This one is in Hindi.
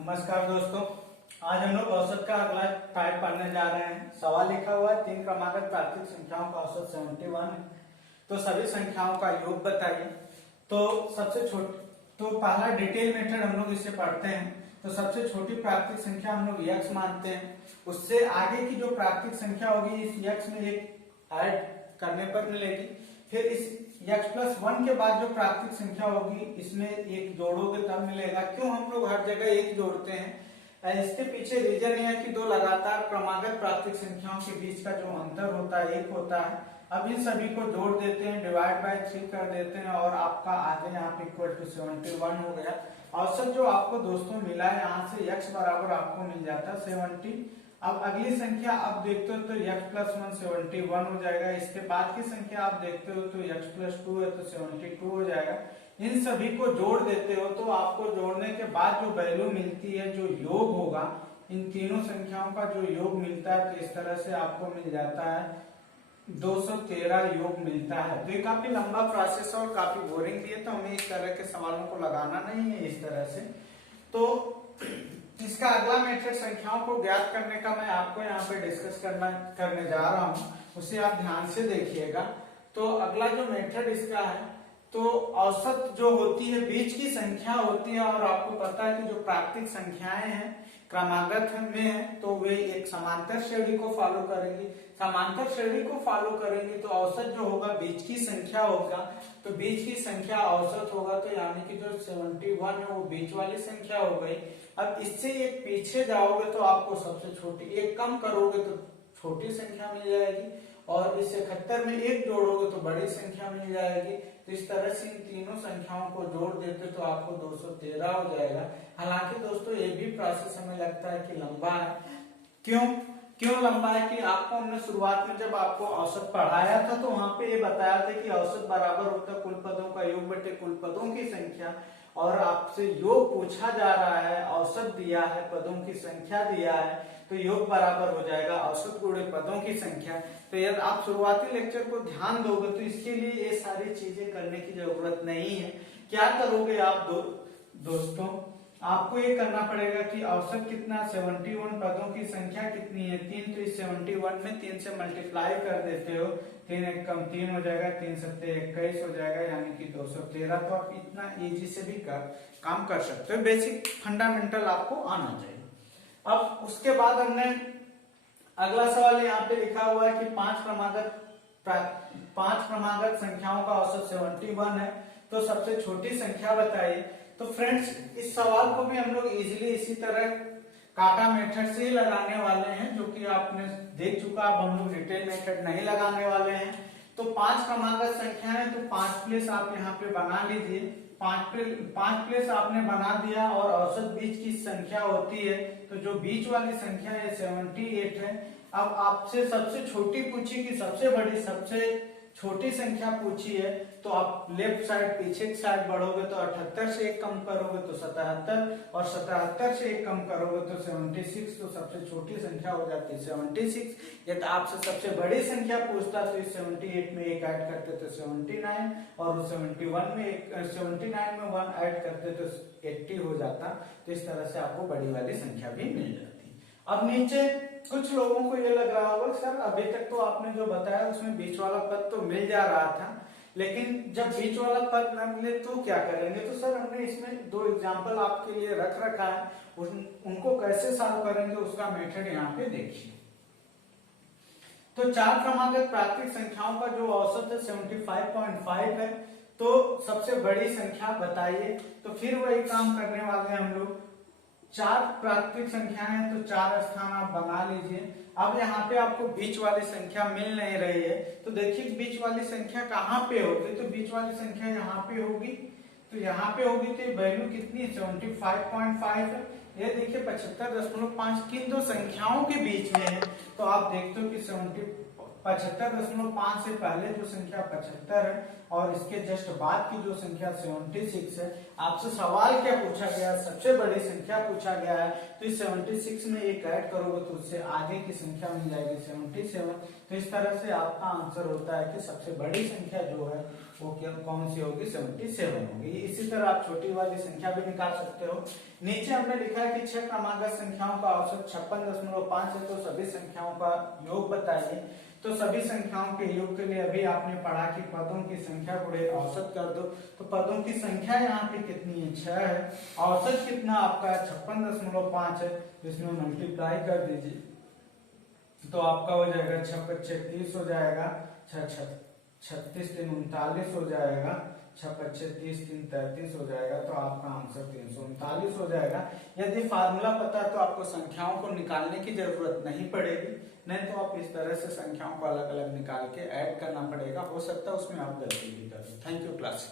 नमस्कार दोस्तों, आज हम लोग औसत का अगला टाइप पढ़ने जा रहे हैं। सवाल लिखा हुआ है 3 क्रमागत प्राकृतिक संख्याओं का औसत 71 है। तो सभी संख्याओं का योग बताइए। तो सबसे छोटी, तो पहला डिटेल मेथड हम लोग इसे पढ़ते हैं। तो सबसे छोटी प्राकृतिक संख्या हम लोग x मानते हैं। उससे आगे की जो प्राकृतिक संख्या होगी इस x में एक ऐड करने पर मिलेगी। फिर इस x+1 के बाद जो प्राकृतिक संख्या होगी इसमें एक जोड़ोगे तब मिलेगा। क्यों हम लोग हर जगह एक जोड़ते हैं, इसके पीछे रीजन यह है कि दो लगातार क्रमागत प्राकृतिक संख्याओं के बीच का जो अंतर होता है एक होता है। अब इन सभी को जोड़ देते हैं, डिवाइड बाय 3 कर देते हैं और आपका आगे यहाँ पे इक्वल टू 71 हो गया। औसत जो आपको दोस्तों मिला है यहाँ से x बराबर आपको मिल जाता है 70। अब अगली संख्या आप देखते हो तो x+1 71 हो जाएगा। इसके बाद की संख्या आप देखते हो तो x+2 है तो 72 हो जाएगा। इन सभी को जोड़ देते हो तो आपको जोड़ने के बाद जो वैल्यू मिलती है, जो योग होगा, इन तीनों संख्याओं का जो योग मिलता है तो इस तरह से आपको मिल जाता है 213 योग मिलता है। तो ये काफी लंबा प्रोसेस और काफी बोरिंग भी है, तो हमें इस तरह के सवालों को लगाना नहीं है इस तरह से। तो इसका अगला मेथड संख्याओं को ज्ञात करने का मैं आपको यहाँ पे डिस्कस करने जा रहा हूँ, उसे आप ध्यान से देखिएगा। तो अगला जो मेथड इसका है, तो औसत जो होती है बीच की संख्या होती है, और आपको पता है कि जो प्राकृतिक संख्याएं हैं क्रमागत में है तो वे एक समांतर श्रेणी को फॉलो करेंगी। समांतर श्रेणी को फॉलो करेंगी तो औसत जो होगा बीच की संख्या होगा। तो बीच की संख्या औसत होगा, तो यानी कि जो 71 है वो बीच वाली संख्या हो गई। अब इससे एक पीछे जाओगे तो आपको सबसे छोटी, एक कम करोगे तो छोटी संख्या मिल जाएगी, और इस 71 में एक जोड़ोगे तो बड़ी संख्या मिल जाएगी। तो इस तरह से इन तीनों संख्याओं को जोड़ देते तो आपको 213 हो जाएगा। हालांकि दोस्तों ये भी प्रोसेस हमें लगता है कि लंबा है। क्यों लंबा है कि आपको हमने शुरुआत में जब आपको औसत पढ़ाया था तो वहां पे ये बताया था कि औसत बराबर होता है कुल पदों का योग बटे कुल पदों की संख्या, और आपसे योग पूछा जा रहा है, औसत दिया है, पदों की संख्या दिया है, तो योग बराबर हो जाएगा औसत गुणे पदों की संख्या। तो यदि आप शुरुआती लेक्चर को ध्यान दोगे तो इसके लिए ये सारी चीजें करने की जरूरत नहीं है। क्या करोगे आप दोस्तों, आपको ये करना पड़ेगा कि औसत कितना 71 पदों की संख्या कितनी है 3, तो इस 71 में 3 से मल्टीप्लाई कर देते हो, 3 एक कम 3 हो जाएगा, 3 सत्ते 21 हो जाएगा, यानी कि 213। तो आप इतना इजी से भी काम कर सकते हो। बेसिक फंडामेंटल आपको आना चाहिए। अब उसके बाद हमने अगला सवाल यहाँ पे लिखा हुआ है कि 5 क्रमागत संख्याओं का औसत 71 है, तो सबसे छोटी संख्या बताइए। तो फ्रेंड्स इस सवाल को भी हम लोग इजीली इसी तरह काटा मेथड से ही लगाने वाले हैं, जो कि आपने देख चुका। अब हम लोग डिटेल मेथड नहीं लगाने वाले हैं। तो 5 क्रमागत संख्या है तो 5 प्लेस आप यहाँ पे बना लीजिए। 5 प्लेस आपने बना दिया, और औसत बीच की संख्या होती है, तो जो बीच वाली संख्या है 78 है। अब आपसे सबसे छोटी पूछी कि सबसे बड़ी, सबसे छोटी संख्या पूछी है, तो आप लेफ्ट साइड पीछे की साइड बढ़ोगे तो 78 से एक कम करोगे तो 77, और 77 से एक कम करोगे तो 76। तो सबसे छोटी संख्या हो जाती है 76। यदि आपसे सबसे बड़ी संख्या पूछता तो इस 78 में एक ऐड करते तो 79, और 79 में 1 ऐड करते तो 80 हो जाता। तो इस तरह से आपको बड़ी वाली संख्या भी मिल जाती। अब नीचे कुछ लोगों को ये लग रहा होगा सर अभी तक तो आपने जो बताया उसमें बीच वाला पद तो मिल जा रहा था, लेकिन जब बीच वाला पद न मिले तो क्या करेंगे। तो सर हमने इसमें 2 एग्जांपल आपके लिए रख रखा है, उनको कैसे सॉल्व करेंगे उसका मेथड यहाँ पे देखिए। तो 4 क्रमागत प्राकृतिक संख्याओं का जो औसत है 75.5 है, तो सबसे बड़ी संख्या बताइए। तो फिर वही काम करने वाले हम लोग। 4 प्राकृतिक संख्याएं हैं तो 4 स्थान आप बना लीजिए। अब यहाँ पे आपको बीच वाली संख्या मिल नहीं रही है, तो देखिए बीच वाली संख्या कहाँ पे होगी। तो बीच वाली संख्या यहाँ पे होगी, तो यहाँ पे होगी तो वैल्यू कितनी 75.5 है। ये देखिए 75.5 किन दो संख्याओं के बीच में है, तो आप देखते हो कि 75.5 से पहले जो संख्या 75 है और इसके जस्ट बाद की जो संख्या 76 है, आपसे सवाल क्या पूछा गया, सबसे बड़ी संख्या पूछा गया है, तो इस 76 में एक ऐड करोगे तो उससे आगे की संख्या मिल जाएगी 77। तो इस तरह से आपका आंसर होता है कि सबसे बड़ी संख्या जो है वो क्या कौन सी होगी, 77 होगी। इसी तरह आप छोटी वाली संख्या भी निकाल सकते हो। नीचे हमने लिखा है कि 6 क्रमांकगत संख्याओं का औसत 56.5 है, तो सभी संख्याओं का योग बताइए। तो सभी संख्याओं के योग के लिए अभी आपने पढ़ा कि पदों की संख्या गुणे औसत कर दो, तो पदों की संख्या यहाँ पे कितनी है, 6 है, औसत कितना आपका 56.5 है, तो इसमें मल्टीप्लाई कर दीजिए तो आपका हो जाएगा 6 पच्चे 30 हो जाएगा, 36 3 39 हो जाएगा, 6 पच्चे 30 3 33 हो जाएगा, तो आपका आंसर 339 हो जाएगा। यदि फार्मूला पता है तो आपको संख्याओं को निकालने की जरूरत नहीं पड़ेगी, नहीं तो आप इस तरह से संख्याओं को अलग अलग निकाल के ऐड करना पड़ेगा, हो सकता है उसमें आप गलती भी कर दो। Thank you class.